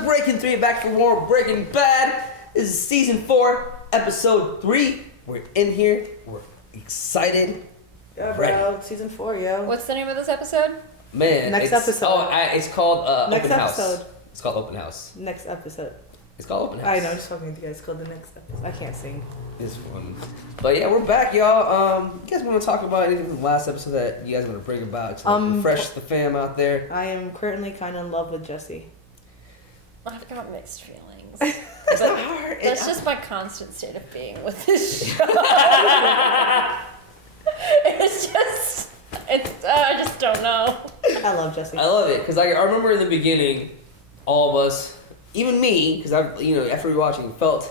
are Breaking 3, back for more Breaking Bad. This is season 4, episode 3. We're in here. We're excited. Yeah, ready. bro. Season 4, yo. What's the name of this episode? Man, Next episode. It's called Next Open House. episode. It's called Open House. Next episode. It's called Open House. I know, I'm just fucking with you guys. It's called the next episode. I can't sing. This one. But yeah, we're back, y'all. You guys want to talk about anything from the last episode that you guys want to bring about to refresh the fam out there? I am currently kind of in love with Jesse. I've got mixed feelings. It's not hard. That's just my constant state of being with this show. I just don't know. I love Jesse. I love it because I remember in the beginning, all of us, even me, because after rewatching, felt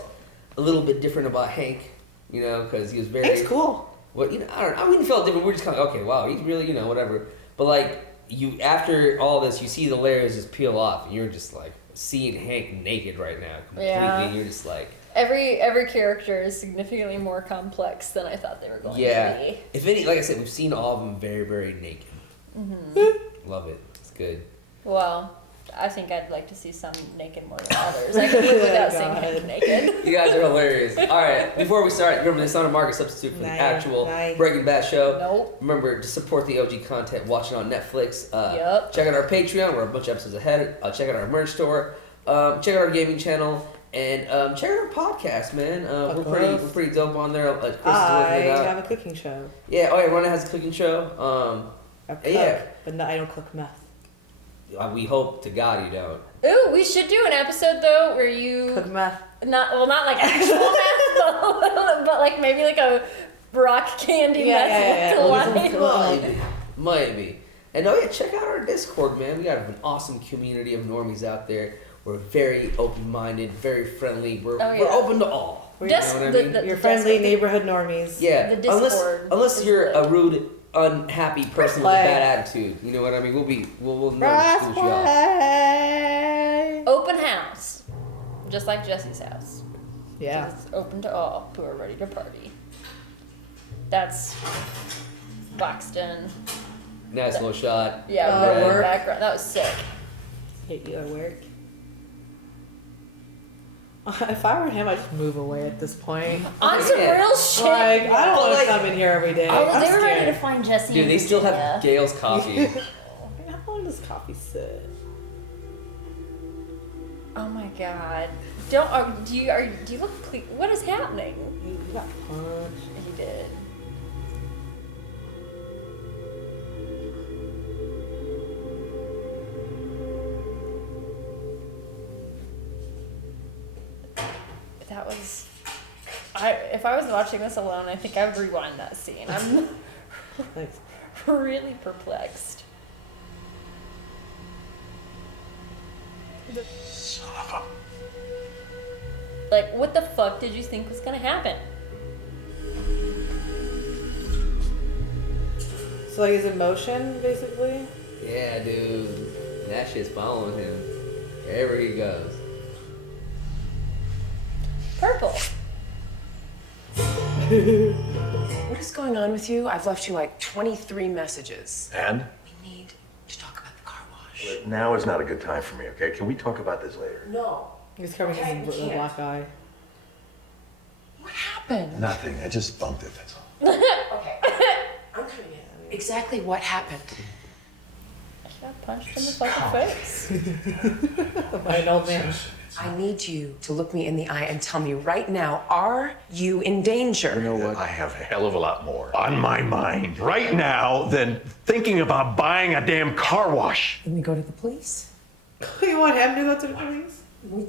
a little bit different about Hank, because he was very. Hank's cool. What I don't know. I mean, he felt different. We're just kind of okay. Wow, he's really whatever. But like after all this, you see the layers just peel off, and you're just like seeing Hank naked right now completely. Yeah. And you're just like. Every character is significantly more complex than I thought they were going to be. If any, like I said, we've seen all of them very, very naked. Mm-hmm. Love it. It's good. Well, I think I'd like to see some naked more than others. I can live without seeing him naked. You guys are hilarious. All right, before we start, remember this is not a market substitute for the actual Breaking Bad show. Nope. Remember to support the OG content. Watch it on Netflix. Yep. Check out our Patreon. We're a bunch of episodes ahead. Check out our merch store. Check out our gaming channel. And check out our podcast, man. We're pretty dope on there. Chris is I working it out. have a cooking show. Yeah. Oh yeah, Rona has a cooking show. I cook, yeah. but no, I don't cook meth. We hope to God you don't. Ooh, we should do an episode though where you Cook meth. not like actual meth, but like maybe like a rock candy meth with the line. Might be. And check out our Discord, man. We got an awesome community of normies out there. We're very open-minded, very friendly. We're open to all. You're friendly neighborhood normies. Yeah. The Discord unless you're a rude, unhappy person with a bad attitude. You know what I mean? We'll know to exclude you all. Open house. Just like Jesse's house. Yeah. It's open to all who are ready to party. That's Buxton. Nice little shot. Yeah, right. Background. That was sick. Hit you at work. If I were him, I'd just move away at this point. On some real shit. Like, I don't want to come in here every day. They were ready to find Jesse. Dude, they still have Gail's coffee. How long does coffee sit? Oh my god. Do you look what is happening? You got punched. He did. That was if I was watching this alone, I think I would rewind that scene. I'm really perplexed. Son of a... Like, what the fuck did you think was gonna happen? So like his emotion, basically? Yeah, dude. That shit's following him wherever he goes. Purple. What is going on with you? I've left you like 23 messages. And? We need to talk about the car wash. Now is not a good time for me, okay? Can we talk about this later? No. He's covering his black eye. What happened? Nothing. I just bumped it, that's all. Okay. I'm coming in. Exactly what happened? I got punched in the fucking face. By an old man. I need you to look me in the eye and tell me right now, are you in danger? You know what? I have a hell of a lot more on my mind right now than thinking about buying a damn car wash. Then we go to the police. You want him to go to the police? We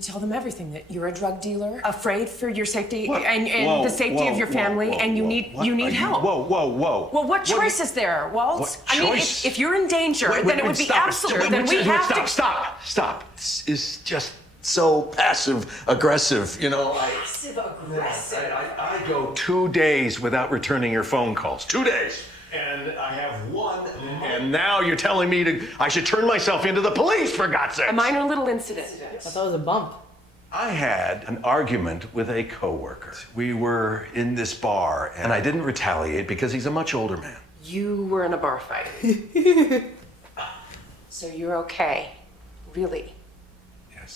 tell them everything, that you're a drug dealer, afraid for your safety What? and Whoa, the safety of your family, and you need help. Whoa. Well, what choice is there, Walt? What I mean, choice? if you're in danger, then it would be absolute. Then we have to Stop. This is just so passive aggressive, Passive aggressive. I go 2 days without returning your phone calls. 2 days. And I have one, and now you're telling me I should turn myself into the police, for God's sake. A minor little incident. I thought it was a bump. I had an argument with a coworker. We were in this bar, and I didn't retaliate because he's a much older man. You were in a bar fight. So you're okay, really? Yes.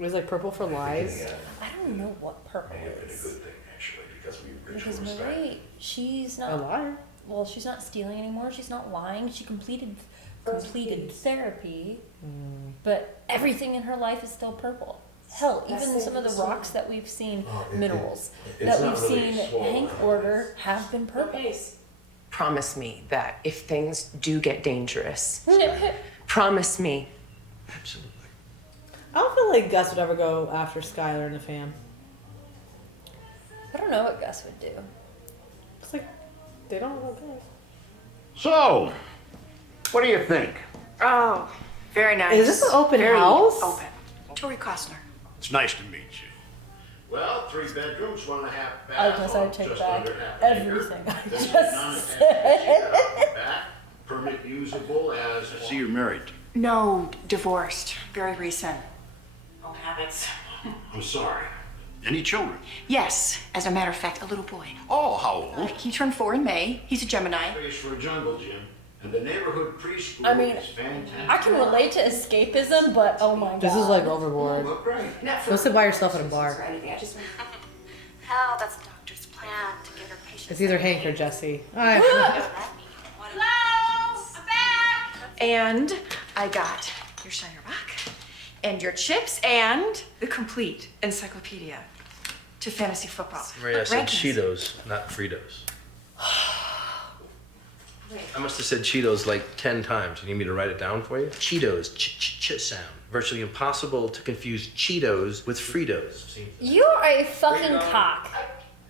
It was like purple for lies. I don't know what purple May have been a is. good thing, actually, because we Because ritual respect. Marie, she's A not. liar. Well, she's not stealing anymore. She's not lying. She completed therapy, but everything in her life is still purple. Hell, even some of the rocks that we've seen, minerals it's that not we've really seen swollen. Hank order have been purple. Promise me that if things do get dangerous, promise me. Absolutely. I don't feel like Gus would ever go after Skyler and the fam. I don't know what Gus would do. It's like they don't know Gus. So, what do you think? Oh, very nice. Is this an open Very house? Open. Tori Costner. It's nice to meet you. Well, 3 bedrooms, 1.5 baths. I was gonna say, I take just back under half an acre. everything I Then just there's non-attached out the back, permit usable as. I see you're married. No, divorced. Very recent. Old habits. I'm sorry. Any children? Yes, as a matter of fact, a little boy. Oh, how old? He turned 4 in May. He's a Gemini. Space for a jungle gym, and the neighborhood preschool I mean, is fantastic. I can relate to escapism, but oh my god. This is like overboard. Look great. Go sit by yourself at a bar. Hell, that's the doctor's plan to get her patients. It's either Hank or Jesse. Alright. Hello, I'm back. And I got your Shiner Rock, and your chips, and the complete encyclopedia to fantasy football. Maria, I said Rankings. Cheetos, not Fritos. I must have said Cheetos like 10 times. You need me to write it down for you? Cheetos, ch sound. Virtually impossible to confuse Cheetos with Fritos. You are a fucking cock.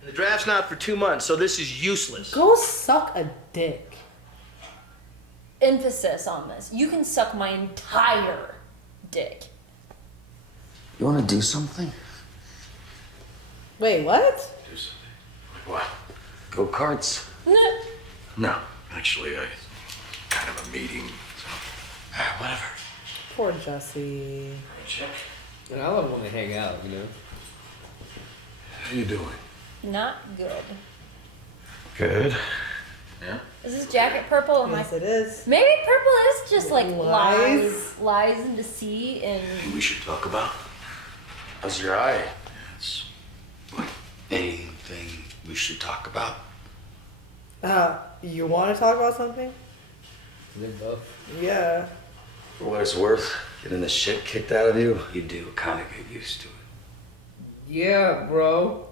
And the draft's not for 2 months, so this is useless. Go suck a dick. Emphasis on this. You can suck my entire dick. You want to do something? Wait, what? Do something. Like what? Go karts? No, actually, I kind of a meeting. So, whatever. Poor Jesse. Check. And I love when they hang out, you know. How you doing? Not good. Good. Yeah. Is this jacket purple? Am Yes, it is. Maybe purple is just like Lies. lies and deceit and. Anything we should talk about? How's your eye? It's What? Anything we should talk about? You want to talk about something? They both. Yeah. For what it's worth, getting the shit kicked out of you, you do kind of get used to it. Yeah, bro.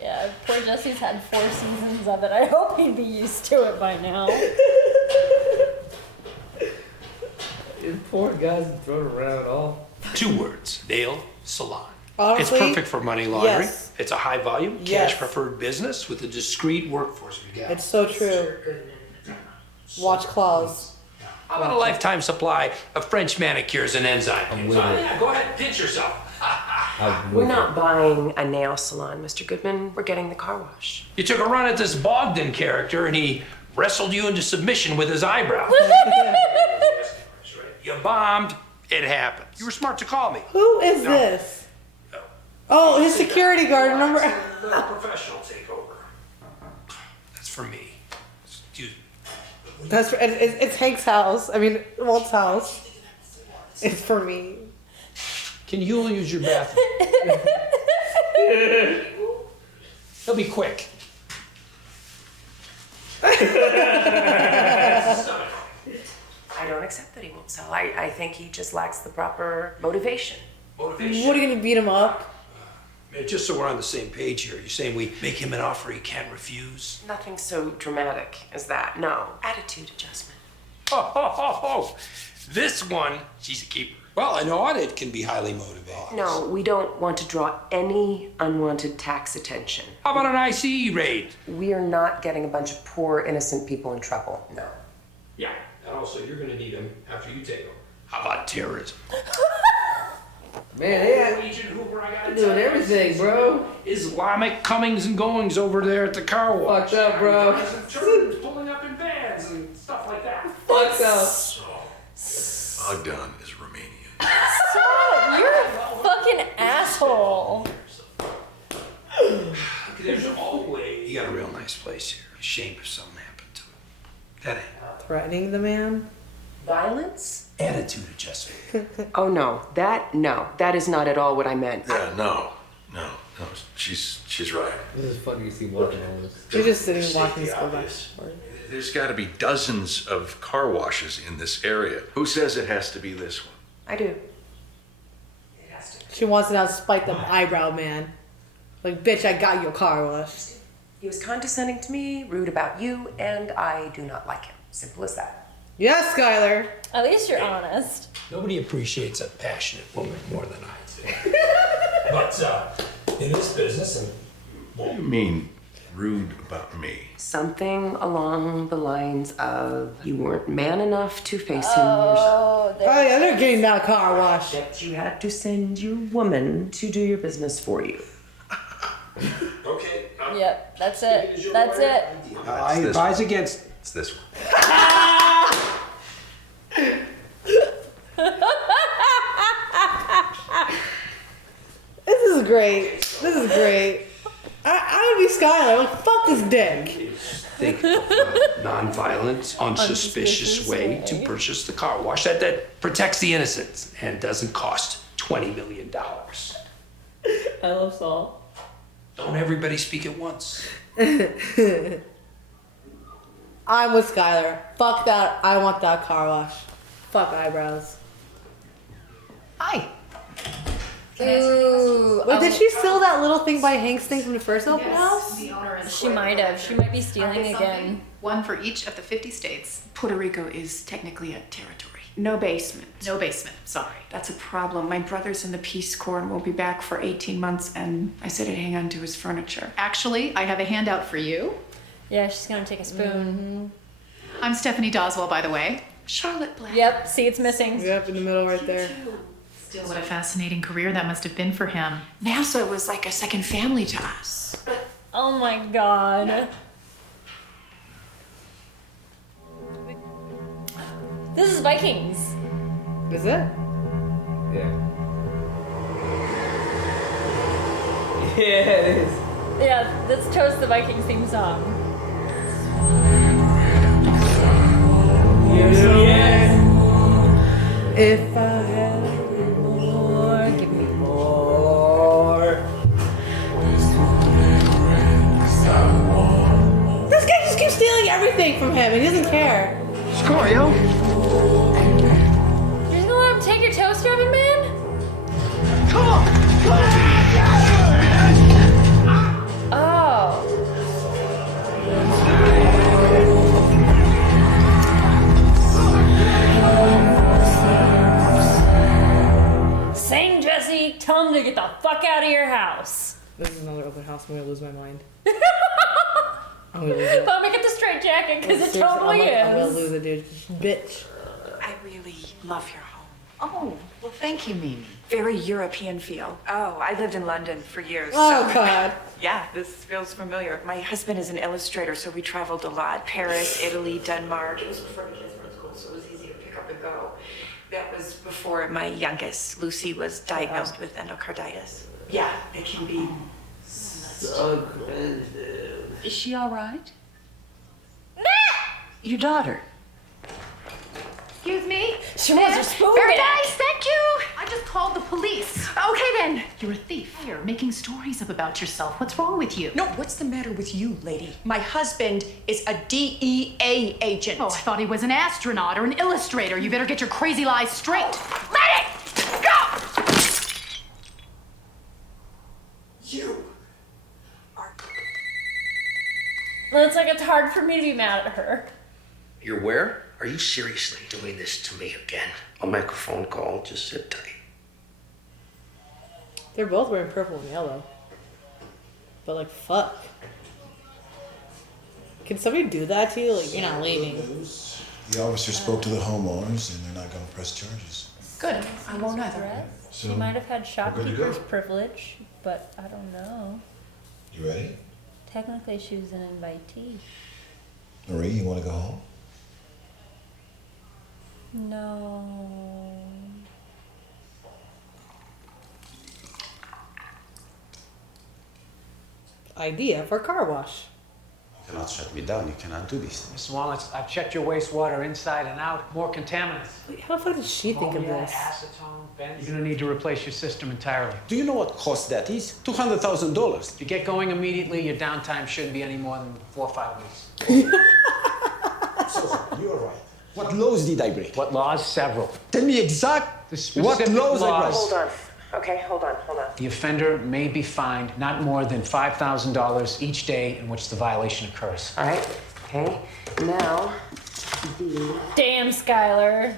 Yeah, poor Jesse's had 4 seasons of it. I hope he'd be used to it by now. These poor guys thrown around all. 2 words, nail salon. Honestly, It's perfect for money laundering. yes. It's a high volume, Yes. cash preferred business with a discreet workforce. It's so true. Watch claws. How about a lifetime supply of French manicures and enzymes? with it. Yeah, go ahead, pinch yourself. We're not buying a nail salon, Mr. Goodman. We're getting the car wash. You took a run at this Bogdan character and he wrestled you into submission with his eyebrow. You bombed, it happened. You were smart to call me. Who is this? Oh, his security guard, remember? A little professional takeover. That's for me. Excuse me. That's it's Hank's house. I mean, Walt's house. It's for me. Can you use your bathroom? He'll be quick. I don't accept that he won't sell. I think he just lacks the proper motivation. Motivation. What are you gonna beat him up? Just so we're on the same page here, you're saying we make him an offer he can't refuse? Nothing so dramatic as that. No. Attitude adjustment. Oh. This one, she's a keeper. Well, an audit can be highly motivating. No, we don't want to draw any unwanted tax attention. How about an ICE raid? We are not getting a bunch of poor, innocent people in trouble. No. Yeah, and also you're gonna need him after you take over. How about terrorism? Man, they Agent Hoover, I gotta doing tell you, everything, bro. Islamic comings and goings over there at the car wash. Fucked up, bro. Guys in turbans pulling up in vans and stuff like that. Fucked up. So, Bogdan is Romanian. Stop! You're a fucking asshole. There's always. You got a real nice place here. Shame if something happened to it. That ain't. Threatening the man? Violence attitude adjustment. Oh, no. That is not at all what I meant. Yeah, no. She's right. This is funny to see watching all this. You're just sitting and watching this the go back. obvious. There's got to be dozens of car washes in this area. Who says it has to be this one? I do. She wants to now spike the eyebrow man. Like, bitch, I got your car wash. He was condescending to me, rude about you, and I do not like him. Simple as that. Yes, Skyler. At least you're honest. Nobody appreciates a passionate woman more than I do. But in this business, and What do you mean, rude about me? Something along the lines of you weren't man enough to face him yourself. Oh, Oh, yeah, they're getting that car wash. That you had to send your woman to do your business for you. okay. Yep, that's it. That's it. I advise against. It's this one. This is great. This is great. I would be Skyler. Like, fuck this dick. Think of a non-violent, unsuspicious way to purchase the car wash that protects the innocent and doesn't cost $20 million. I love Saul. Don't everybody speak at once. I'm with Skyler. Fuck that. I want that car wash. Fuck eyebrows. Hi. Ooh. Wait, did she steal that little thing by Hank's thing from the first open house? The owner is She might have. She might be stealing again. One for each of the 50 states. Puerto Rico is technically a territory. No basement. No basement, sorry. That's a problem. My brother's in the Peace Corps and will be back for 18 months, and I said I'd hang on to his furniture. Actually, I have a handout for you. Yeah, she's gonna take a spoon. I'm Stephanie Doswell, by the way. Charlotte Black. Yep, see, it's missing. Yep, in the middle right there. Still, what a fascinating career that must have been for him. NASA was like a second family to us. Oh my god. This is Vikings. Is it? Yeah. Yeah, it is. Yeah, let's toast the Vikings theme song. Yes. If I had More, give me Or this guy just keeps stealing everything from him and he doesn't care. Scorio? You're just gonna let him take your toaster oven, man? Come on! Oh. Sing, Jesse. Tell him to get the fuck out of your house. This is another open house. I'm gonna lose my mind. I'm gonna lose it. But I'm gonna get the straight jacket because it Seriously, totally I'm gonna is. lose it, dude. Bitch. I really love your home. Oh, well, thank you, Mimi. Very European feel. Oh, I lived in London for years. Oh, so- God. Yeah, this feels familiar. My husband is an illustrator, so we traveled a lot. Paris, Italy, Denmark. It was before the kids were in school, so it was easy to pick up and go. That was before my youngest, Lucy, was diagnosed with endocarditis. Yeah, it can be. so expensive. Is she all right? Your daughter. Excuse me? She wants her spoon Very back. nice, thank you. I just called the police. Okay then. You're a thief. You're making stories up about yourself. What's wrong with you? No, what's the matter with you, lady? My husband is a DEA agent. Oh, I thought he was an astronaut or an illustrator. You better get your crazy lies straight. Let it go! You are. Well, it's like it's hard for me to be mad at her. You're where? Are you seriously doing this to me again? I'll make a phone call. Just sit tight. They're both wearing purple and yellow. But like, fuck. Can somebody do that to you? Like, you're not leaving. The officer spoke to the homeowners and they're not going to press charges. Good. I won't either. She So, might have had we're good to go. shopkeeper's privilege, but I don't know. You ready? Technically, she was an invitee. Marie, you want to go home? No. Idea for car wash. You cannot shut me down. You cannot do these things. Miss Wallace, I've checked your wastewater inside and out. More contaminants. Wait, how the fuck did she think of Ammonia, this? acetone, benzene. You're gonna need to replace your system entirely. Do you know what cost that is? $200,000. If you get going immediately, your downtime shouldn't be any more than 4 or 5 weeks. So, you're right. What laws did I break? What laws? Several. Tell me exact what laws I broke. Hold on. Okay, hold on. The offender may be fined not more than $5,000 each day in which the violation occurs. All right. Okay. Now, Damn, Skyler.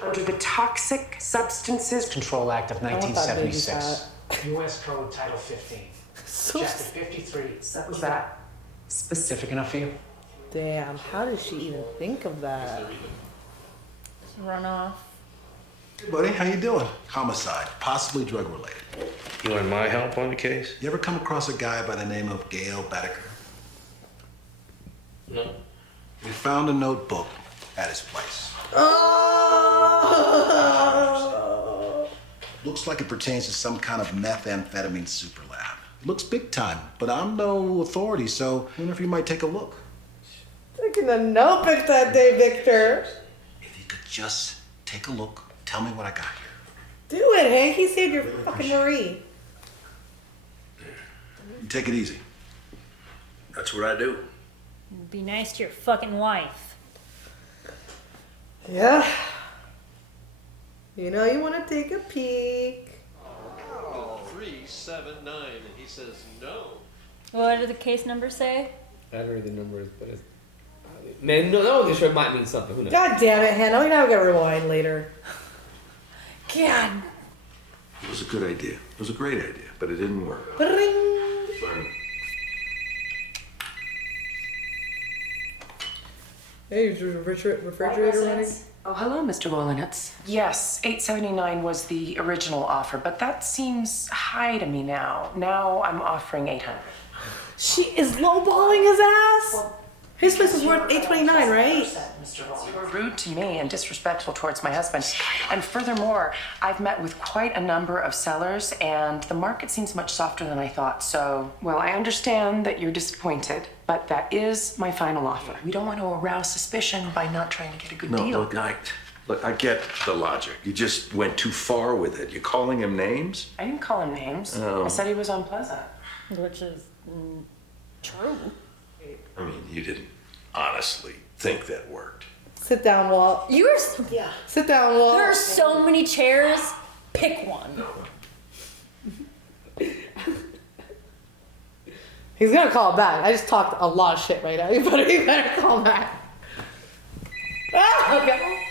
under the Toxic Substances Control Act of I want that baby 1976. U.S. Code Title 15. Chapter 53. Was that specific Enough for you? Damn, how did she even think of that? Run off. Hey, buddy, how you doing? Homicide, possibly drug-related. You want my help on the case? You ever come across a guy by the name of Gail Badeker? No. We found a notebook at his place. Oh! Looks like it pertains to some kind of methamphetamine super lab. Looks big time, but I'm no authority, so I wonder if you might take a look. Taking a notebook that day, Victor. If you could just take a look, tell me what I got here. Do it, Hank. He saved your fucking Marie. Take it easy. That's what I do. Be nice to your fucking wife. Yeah. You know you want to take a peek. Oh, 379, and he says no. What did the case number say? I don't read the numbers, but it's... Man, no, this sure might mean something. Who knows? God damn it, Hannah. We now gotta rewind later. God. It was a good idea. It was a great idea, but it didn't work. Hey, is your refrigerator running? Oh, hello, Mr. Wolinitz. Yes, $879 was the original offer, but that seems high to me now. Now I'm offering $800. She is lowballing his ass. His place is worth $829, right? You were rude to me and disrespectful towards my husband. And furthermore, I've met with quite a number of sellers, and the market seems much softer than I thought. So, well, I understand that you're disappointed, but that is my final offer. We don't want to arouse suspicion by not trying to get a good deal. Look, I get the logic. You just went too far with it. You're calling him names? I didn't call him names. Oh. I said he was unpleasant. Which is true. I mean, you didn't honestly think that worked. Sit down, Walt. You were. Yeah. Sit down, Walt. There are so many chairs. Pick one. He's gonna call back. I just talked a lot of shit right now. You better call back. Ah, okay.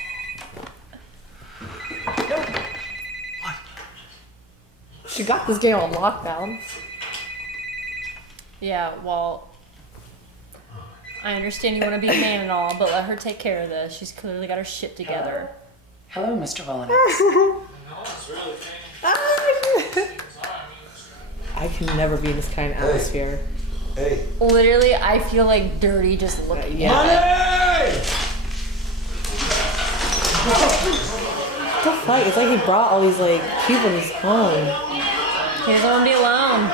She got this game on lockdown. Yeah, well, I understand you want to be a man and all, but let her take care of this. She's clearly got her shit together. Hello, Mr. Wolinitz. I can never be in this kind of atmosphere. Hey. Literally, I feel like dirty just looking at Money! The fight. It's like he brought all these like people in his home. He doesn't want to be alone.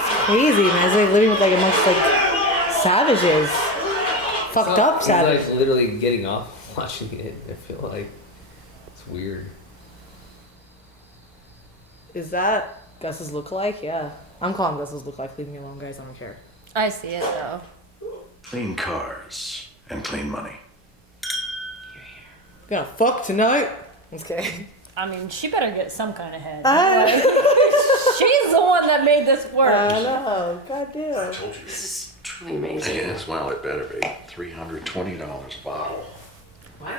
It's crazy, man. It's like living with like amongst like savages. Fucked up savages. He's like literally getting off watching it. I feel like it's weird. Is that Gus's lookalike? Yeah. I'm calling Gus's lookalike. Leave me alone, guys. I don't care. I see it though. Clean cars and clean money. Gonna fuck tonight? Okay. I mean, she better get some kind of head. I- She's the one that made this work. I know. God damn. This is truly amazing. Yes, well, it better be. $320 a bottle. What?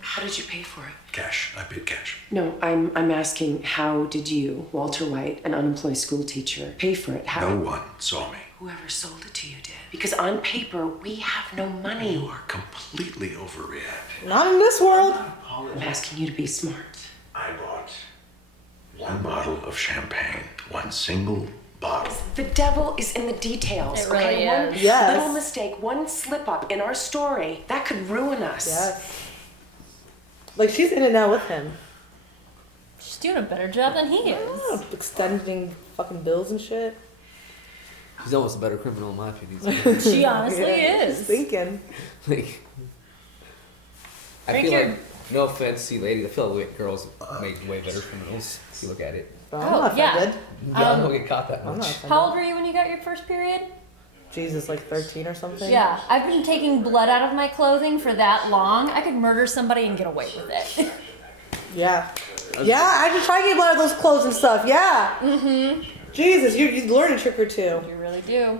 How did you pay for it? Cash. I paid cash. No, I'm asking, how did you, Walter White, an unemployed school teacher, pay for it? How? No one saw me. Whoever sold it to you did. Because on paper, we have no money. You are completely overreacting. Not in this world. I'm asking you to be smart. I bought one bottle of champagne. One single bottle. The devil is in the details. It really okay? is. One Yes. little mistake, one slip up in our story, that could ruin us. Yes. Like she's in it now with him. She's doing a better job than he is. Extending fucking bills and shit. She's almost a better criminal in my opinion. She honestly is. Just thinking. Like, I Make feel your- like, no offense to you ladies, I feel like girls make way better criminals if you look at it. I'm not offended. Y'all don't get caught that I'm not much. offended. How old were you when you got your first period? Jesus, like 13 or something? Yeah, I've been taking blood out of my clothing for that long. I could murder somebody and get away with it. Yeah. Yeah, I can try to get blood out of those clothes and stuff. Yeah. Mm-hmm. Jesus, you learn a trick or two. You really do.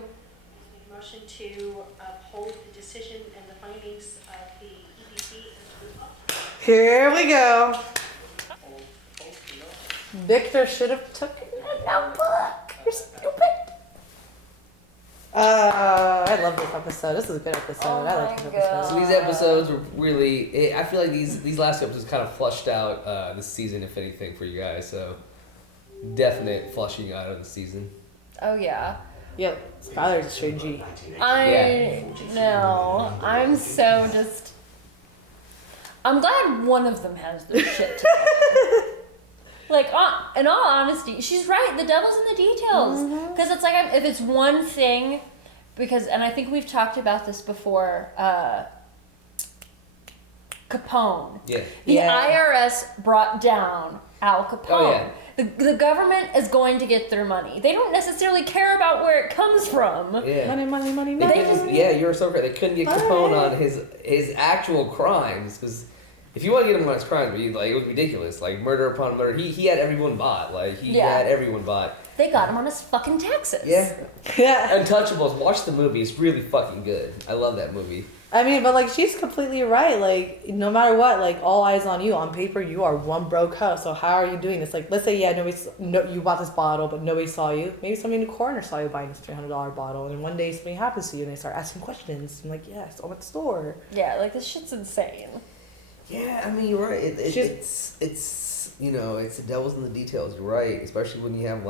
Motion to uphold the decision and the findings of the EDC. Here we go. Victor should have taken that book. You're stupid. I love this episode. This is a good episode. I like this episode. So these episodes were really. I feel like these last episodes kind of flushed out this season, if anything, for you guys. So definite flushing out of the season. Oh yeah. Yep. Skyler's a straight G. I know. I'm so just. I'm glad one of them has their shit together. Like, in all honesty, she's right. The devil's in the details. Because it's like, if it's one thing, and I think we've talked about this before, Capone. Yeah. The IRS brought down Al Capone. Oh, yeah. The government is going to get their money. They don't necessarily care about where it comes from. Yeah. Money. Yeah, you're so correct. They couldn't get Capone on his actual crimes because if you want to get him on his crimes, it was ridiculous. Like murder upon murder. He had everyone bought. Like he had everyone bought. They got him on his fucking taxes. Yeah. Yeah. Untouchables. Watch the movie. It's really fucking good. I love that movie. I mean, but like she's completely right. Like no matter what, like all eyes on you. On paper, you are one broke hoe. So how are you doing this? Like let's say you bought this bottle, but nobody saw you. Maybe somebody in the corner saw you buying this $300 bottle, and then one day something happens to you, and they start asking questions. I'm like, yes, I'm at the store. Yeah, like this shit's insane. Yeah, I mean you're right. It's it's the devil's in the details. You're right, especially when you have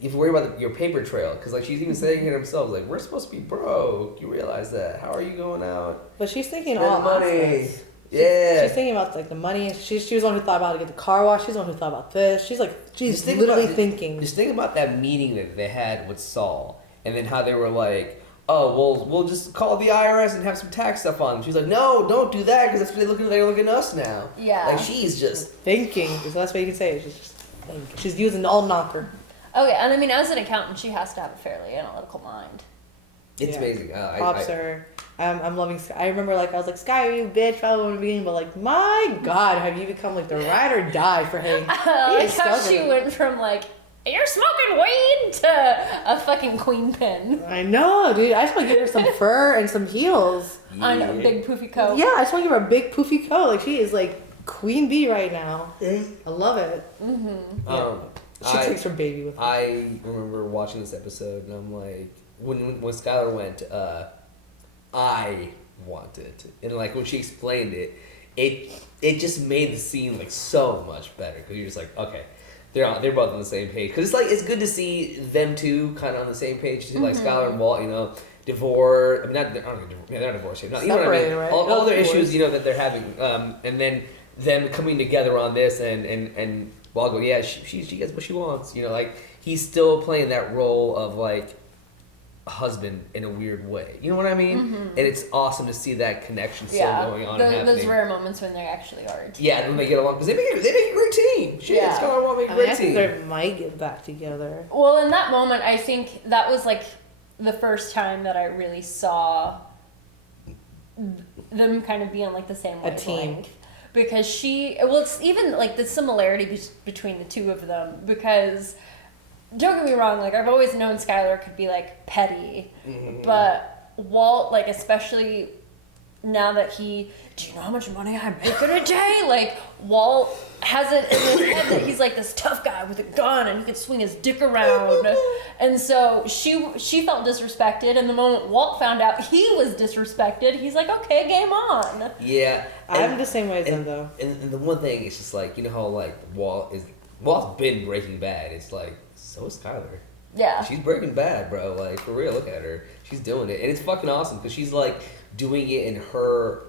you have to worry about your paper trail because like she's even saying it herself, like we're supposed to be broke. You realize that? How are you going out? But she's thinking Spend all money. aspects. Yeah. She's thinking about like the money. She was the one who thought about how to get the car wash. She's the one who thought about this. She's Just think literally about- thinking. Just think about that meeting that they had with Saul, and then how they were like, "Oh, we'll just call the IRS and have some tax stuff on them." She's like, "No, don't do that because that's what they're looking at us now." Yeah. Like she's just thinking. So that's what you can say. She's just thinking. She's using the all knocker. Okay, and I mean, as an accountant, she has to have a fairly analytical mind. It's amazing. Props her. I'm loving Sky. I remember I was like, Sky, you bitch, probably in the beginning, but like, my God, have you become like the ride or die for him? Like how she went from like, you're smoking weed to a fucking queen pin. I know, dude. I just want to give her some fur and some heels. I know, big poofy coat. Yeah, I just want to give her a big poofy coat. Like she is like queen bee right now. I love it. Mm-hmm. She takes her baby with her. I remember watching this episode, and I'm like, when Skyler went, I want it, and like when she explained it, it just made the scene like so much better because you're just like, okay, they're both on the same page. Because it's good to see them two kind of on the same page too, like Skyler and Walt, divorce. I mean, they're not divorced yet. No, you know what I mean? Separated, right? All their issues, that they're having, and then them coming together on this, and Walt go, yeah, she gets what she wants. Like he's still playing that role of like a husband in a weird way. You know what I mean? Mm-hmm. And it's awesome to see that connection still going on. Those rare moments when they actually are a team. Yeah, when they get along because they make a great team. Shit, Yeah. Skyler and Walt make a great I think team. they might get back together. Well, in that moment, I think that was like the first time that I really saw them kind of be on like the same A team. wavelength. Because it's even like the similarity between the two of them. Because don't get me wrong, like I've always known Skyler could be like petty, but Walt, like especially now that do you know how much money I make in a day? Like Walt has it in his head that he's like this tough guy with a gun and he can swing his dick around, and so she felt disrespected. And the moment Walt found out he was disrespected, he's like, okay, game on. Yeah, I'm the same way as them though. And the one thing is just like how like Walt's been Breaking Bad. It's like so is Skyler. Yeah, she's Breaking Bad, bro. Like for real, look at her. She's doing it, and it's fucking awesome because she's like doing it in her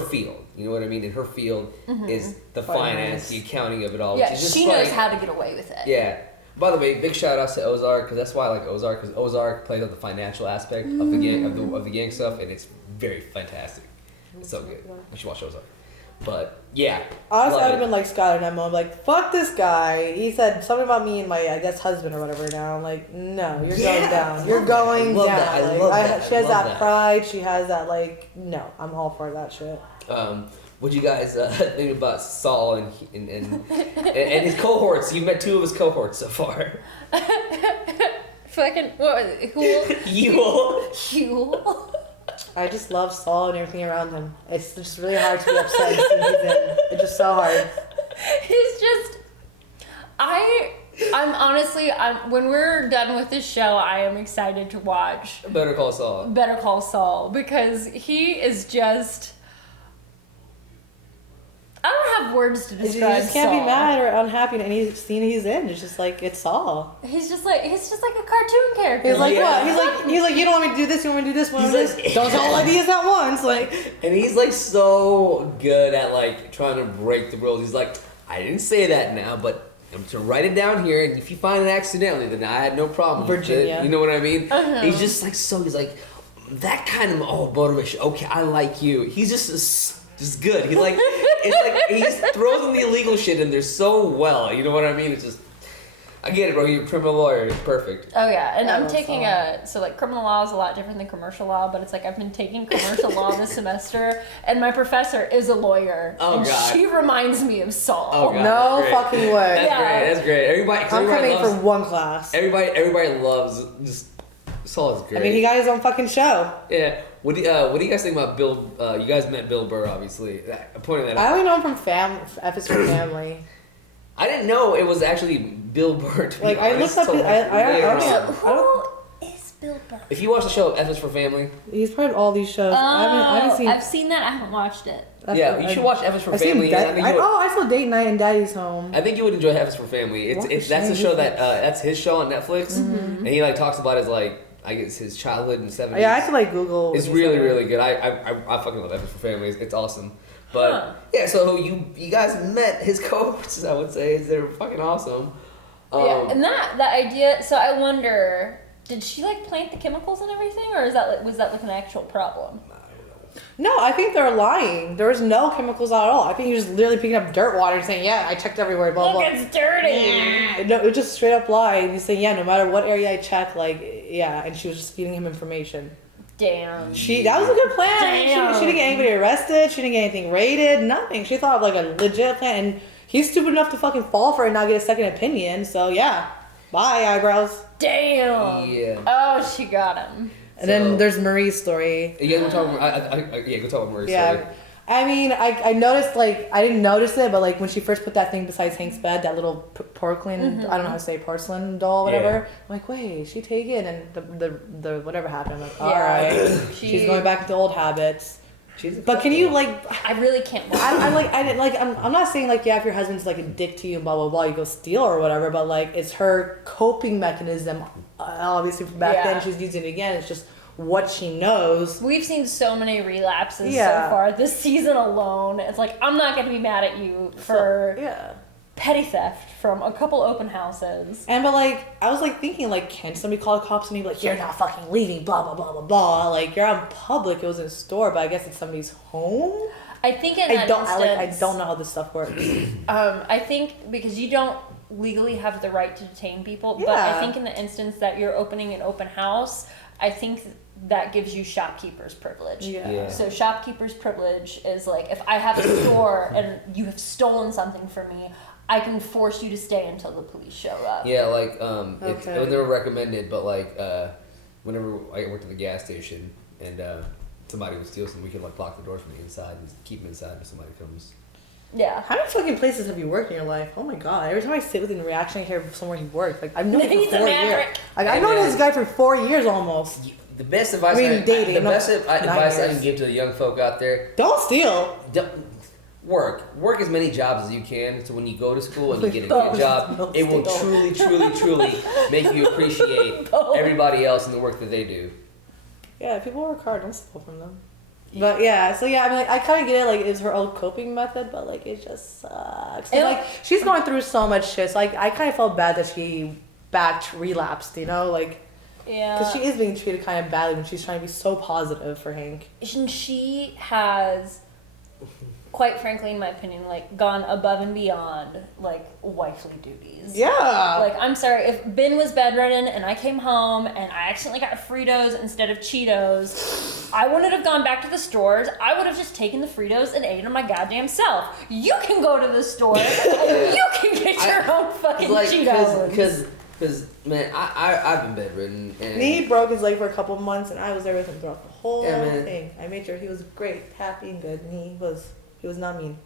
field. You know what I mean? In her field is the finance, the accounting of it all. Yeah, which is just she knows how to get away with it. Yeah, By the way, big shout outs to Ozark because that's why I like Ozark because Ozark plays on the financial aspect of the gang of the gang stuff, and it's very fantastic. It's so good. You should watch Ozark. But yeah, honestly, love I'd have it. been like Skyler in that moment, like fuck this guy. He said something about me and my I guess husband or whatever. Now I'm like, no, you're going down. You're going down. I Like, love that. she has I love that pride. She has that like no. I'm all for that shit. What you guys think about Saul and his cohorts? You met 2 of his cohorts so far. Fucking what? Huel. I just love Saul and everything around him. It's just really hard to be upset as soon as he's in. It's just so hard. He's just. I'm honestly. When we're done with this show, I am excited to watch Better Call Saul. Better Call Saul because he is just. I don't have words to describe. You just can't Saul. be mad or unhappy in any scene he's in. It's just like it's Saul. He's just like a cartoon character. He's like what? He's like you don't want me to do this. You want me to do this. Don't all ideas at once. Like, and he's like so good at like trying to break the rules. He's like, I didn't say that now, but I'm to write it down here, and if you find it accidentally, then I had no problem. Virginia. With it. You know what I mean? Uh-huh. He's just like so. He's like that kind of motivation. Okay, I like you. He's just good. He like it's like he just throws in the illegal shit in there so well. You know what I mean? It's just I get it, bro. You're a criminal lawyer. It's perfect. Oh yeah, and I I'm love taking Saul. so like criminal law is a lot different than commercial law, but it's like I've been taking commercial law this semester, and my professor is a lawyer, Oh, and God. she reminds me of Saul. Oh god. no that's great. fucking way. That's Yeah. great. That's great. Everybody I'm coming loves, for one class. Everybody loves just Saul is great. I mean, he got his own fucking show. Yeah. What do you guys think about Bill? You guys met Bill Burr, obviously. I pointed that I out. only know him from F is for Family. I didn't know it was actually Bill Burr. To be Like, I honest, looked up till, his- I later don't on. know. Who is Bill Burr? If you watch the show F is for Family, He's part of all these shows. I haven't seen. I've seen that. I haven't watched it. yeah, you should watch F is for I've seen Family. Dad- I saw Date Night and Daddy's Home. I think you would enjoy F is for Family. That's the show that's his show on Netflix, and he like talks about his like I guess his childhood in the 70s. Yeah, I have to like Google. It's really really good. I fucking love F is for Family. It's awesome. But yeah, so you guys met his cohorts. I would say they're fucking awesome. Yeah, and that idea. So I wonder, did she like plant the chemicals and everything, or was that like an actual problem? No, I think they're lying. There was no chemicals at all. I think he was literally picking up dirt water and saying, "Yeah, I checked everywhere." Blah blah. Look, it's dirty. Yeah. No, it was just straight up lie. And he's saying, "Yeah, no matter what area I check, like, yeah." And she was just feeding him information. Damn. That was a good plan. Damn. She didn't get anybody arrested. She didn't get anything raided. Nothing. She thought of like a legit plan, and he's stupid enough to fucking fall for it and not get a second opinion. So yeah, bye eyebrows. Damn. Yeah. Oh, she got him. And then there's Marie's story. Yeah, go talk. Go talk about Marie's story. I mean, I noticed, like, I didn't notice it, but, like, when she first put that thing besides Hank's bed, that little porcelain, I don't know how to say, porcelain doll, whatever, I'm like, wait, she take it, and the whatever happened, I'm like, all right, she's going back to old habits. But can you, like... I really can't... I'm not saying, like, yeah, if your husband's, like, a dick to you and blah, blah, blah, you go steal or whatever, but, like, it's her coping mechanism, obviously, from back then, she's using it again, it's just what she knows. We've seen so many relapses so far this season alone. It's like, I'm not going to be mad at you for petty theft from a couple open houses. And but like, I was like thinking, like, can somebody call the cops and be like, you're not fucking leaving, blah, blah, blah, blah, blah. Like, you're out in public, it was in a store, but I guess it's somebody's home? I think in that instance... I don't know how this stuff works. I think because you don't legally have the right to detain people, but I think in the instance that you're opening an open house, I think that gives you shopkeeper's privilege. Yeah. So shopkeeper's privilege is like, if I have a store and you have stolen something from me, I can force you to stay until the police show up. Yeah, like it was never recommended, but like whenever I worked at the gas station and somebody would steal something, we could like lock the doors from the inside and keep them inside until somebody comes. Yeah. How many fucking places have you worked in your life? Oh my god! Every time I sit within reaction, I hear somewhere he worked. Like I've known him He's for a 4 years. maverick. Like I've known this guy for 4 years almost. The best advice dating. the best advice I years. can give to the young folk out there: don't steal. Work as many jobs as you can, so when you go to school and you get a Don't good job, it will truly make you appreciate everybody else and the work that they do. Yeah, people work hard. Don't steal from them. But yeah, so yeah, I mean, like, I kind of get it. Like, it's her old coping method, but like, it just sucks. And, like, she's going through so much shit. So like, I kind of felt bad that she relapsed, you know, like. Yeah. Because she is being treated kind of badly when she's trying to be so positive for Hank. And she has, quite frankly, in my opinion, like gone above and beyond like wifely duties. Yeah. Like, I'm sorry, if Ben was bedridden and I came home and I accidentally got Fritos instead of Cheetos, I wouldn't have gone back to the stores. I would have just taken the Fritos and ate them my goddamn self. You can go to the store and you can get your own fucking Cheetos. Because, man, I've been bedridden. And he broke his leg for a couple of months, and I was there with him throughout the whole man. thing. I made sure he was great, happy, and good, and he was not mean.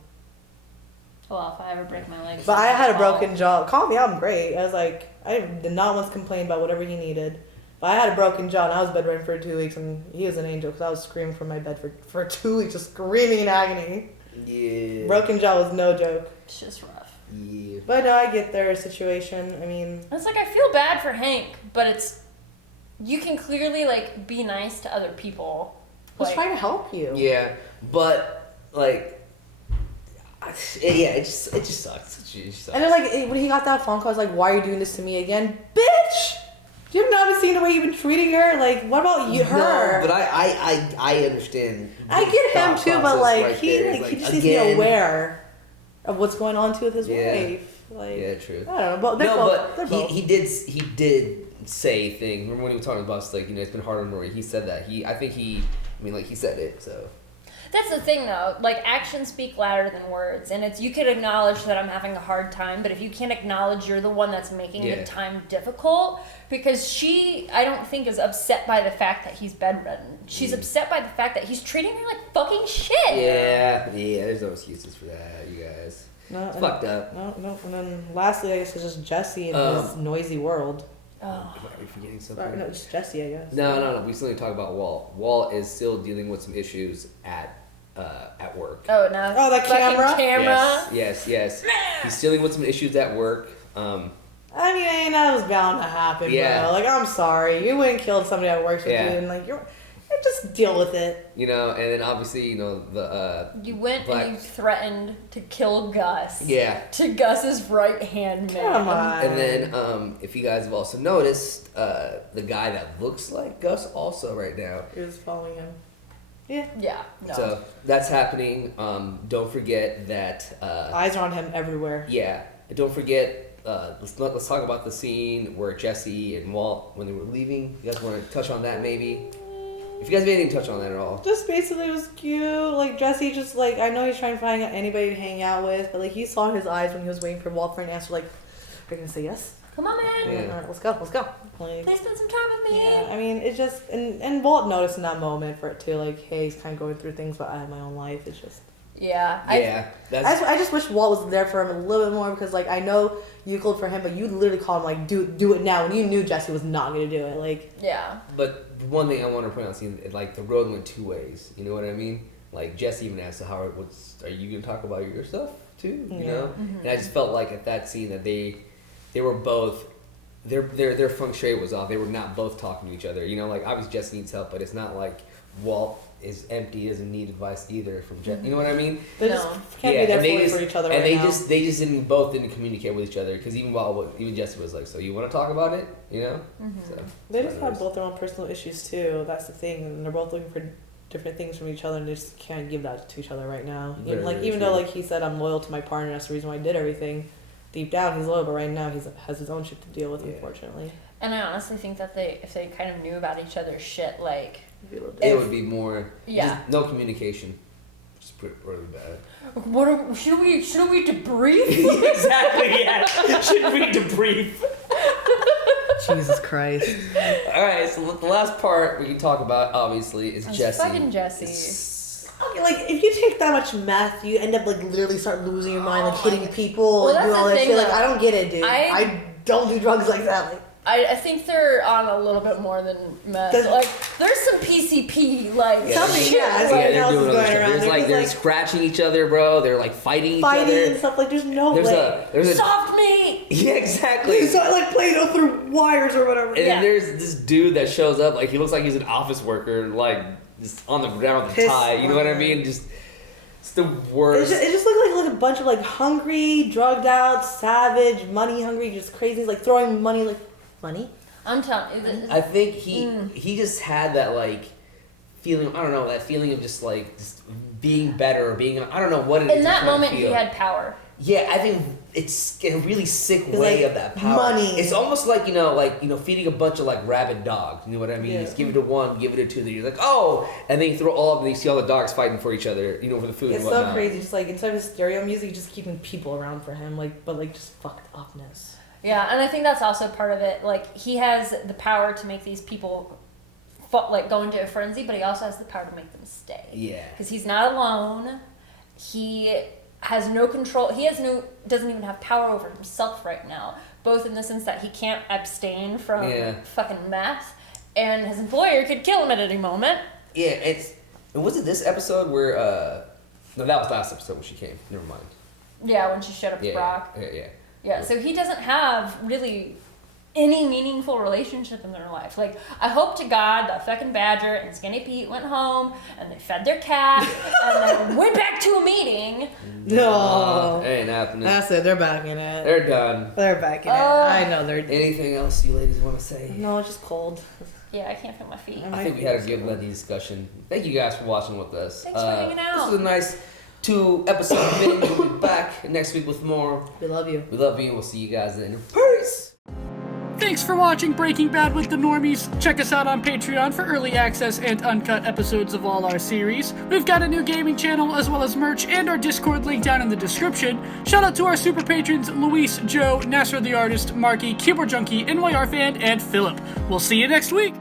Well, if I ever break my leg. But I had a broken jaw. Call me out, I'm great. I was like, I did not once complain about whatever he needed. But I had a broken jaw, and I was bedridden for 2 weeks, and he was an angel, because I was screaming from my bed for 2 weeks, just screaming in agony. Yeah. Broken jaw was no joke. It's just rough. Yeah. But no, I get their situation. I mean, It's like, I feel bad for Hank, but it's, you can clearly like be nice to other people. I was Like, trying to help you. Yeah, but like, it just sucks. It just sucks. And then like when he got that phone call, I was like, "Why are you doing this to me again, bitch? Do you have not been seeing the way you've been treating her? Like, what about you, her?" No, but I understand. I get him too, but like right he there. like It's he just needs to be again, aware of what's going on too with his Yeah. wife. Like, Yeah, true. I don't know, but they're No, both. but he did say things. Remember when he was talking about like, you know, it's been hard on Rory. He said that. He said it. So that's the thing though, like actions speak louder than words, and it's, you could acknowledge that I'm having a hard time, but if you can't acknowledge you're the one that's making the time difficult, because she, I don't think, is upset by the fact that he's bedridden. She's upset by the fact that he's treating her like fucking shit. yeah, there's no excuses for that, you guys. No, It's fucked up. No. And then lastly, I guess it's just Jesse and his noisy world. Oh. Are we forgetting something? Sorry, no, it's Jesse, I guess. No. We still need to talk about Walt. Walt is still dealing with some issues at work. Oh no. Oh, that camera? Yes. He's dealing with some issues at work. I mean, that was bound to happen, Yeah. bro. Like, I'm sorry. You went and killed somebody that works with Yeah. you, and like, just deal with it. You know, and then obviously, you know, You went Black- and you threatened to kill Gus. Yeah. To Gus's right hand man. Come on. And then, if you guys have also noticed, the guy that looks like Gus also right now. Is following him. Yeah. Yeah. No. So that's happening. Don't forget that. Eyes are on him everywhere. Yeah. And don't forget. Let's talk about the scene where Jesse and Walt, when they were leaving. You guys want to touch on that maybe? If you guys didn't touch on that at all. Just basically, it was cute. Like, Jesse just, like, I know he's trying to find anybody to hang out with, but, like, you saw in his eyes when he was waiting for Walt for an answer, like, are you going to say yes? Come on, man. Yeah. All right, let's go. Like, Please spend some time with me. yeah, I mean, it just, and Walt noticed in that moment for it too, like, hey, he's kind of going through things, but I have my own life. It's just. Yeah. I just wish Walt was there for him a little bit more, because, like, I know you called for him, but you literally called him, like, do it now, and you knew Jesse was not going to do it. Like. Yeah. But one thing I want to point out, like, the road went two ways. You know what I mean? Like, Jesse even asked Howard, are you going to talk about your stuff too? You know? Mm-hmm. And I just felt like at that scene that they were both, their feng shui was off. They were not both talking to each other. You know, like, obviously Jesse needs help, but it's not like Walt is empty, doesn't need advice either from Jesse. You know what I mean? They just can't be there for each other and right now. they just didn't communicate with each other, because even Jesse was like, so you want to talk about it? You know? Mm-hmm. So, They just have both their own personal issues too. That's the thing, and they're both looking for different things from each other, and they just can't give that to each other right now. Even though, like he said, I'm loyal to my partner. That's the reason why I did everything. Deep down, he's loyal, but right now he has his own shit to deal with, unfortunately. And I honestly think that if they kind of knew about each other's shit, like. It would be more. Yeah. Just no communication. Just really bad. Should we debrief? Exactly. Yeah. Should we debrief? Jesus Christ. All right. So the last part we can talk about, obviously, is Jesse. Fucking Jesse. Like, if you take that much meth, you end up, like, literally start losing your mind, like, hitting people, Well, and doing that's all the that thing, shit. Like, though. I don't get it, dude. I don't do drugs like that. Like, I think they're on a little bit more than meth. Like, there's some PCP, like, shit. They're doing other stuff. There's like they're scratching each other, bro. They're like fighting each other. and stuff. Like, there's no way. There's a soft meat. Yeah, exactly. So, like, playing up through wires or whatever. And then there's this dude that shows up, like, he looks like he's an office worker, like, just on the ground with a tie. You know what I mean? Just, it's the worst. It just looked like a bunch of, like, hungry, drugged out, savage, money hungry, just crazy, like, throwing money, like, Money? I'm telling you. I think he just had that like feeling. I don't know, that feeling of just being better, or being. I don't know what it is. In that moment, he had power. Yeah, I think it's a really sick way of that power. Money. It's almost like feeding a bunch of like rabid dogs. You know what I mean? Yeah. You just give it to one, give it to two. Then you're like, oh, and then you throw all of them. And you see all the dogs fighting for each other. For the food. It's and whatnot. so crazy. Just like instead of stereo music, just keeping people around for him. But just fucked upness. Yeah, and I think that's also part of it. Like, he has the power to make these people go into a frenzy, but he also has the power to make them stay. Yeah. Because he's not alone. He has no control. Doesn't even have power over himself right now. Both in the sense that he can't abstain from fucking meth, and his employer could kill him at any moment. Yeah, was it this episode where, no, that was last episode when she came. Never mind. Yeah, when she showed up to Brock. Yeah, so he doesn't have really any meaningful relationship in their life. Like, I hope to God that fucking Badger and Skinny Pete went home and they fed their cat and then went back to a meeting. No. It ain't happening. That's it. They're back in it. They're done. They're back in it. I know they're. Anything else you ladies want to say? No, it's just cold. Yeah, I can't feel my feet. I think we had a good bloody discussion. Thank you guys for watching with us. Thanks for hanging out. This was a nice 2-episode binge. We'll be back next week with more. We love you. We love you. We'll see you guys then. Peace! Thanks for watching Breaking Bad with the Normies. Check us out on Patreon for early access and uncut episodes of all our series. We've got a new gaming channel as well as merch and our Discord link down in the description. Shout out to our super patrons Luis, Joe, Nasser the Artist, Marky, Keyboard Junkie, NYR Fan, and Philip. We'll see you next week.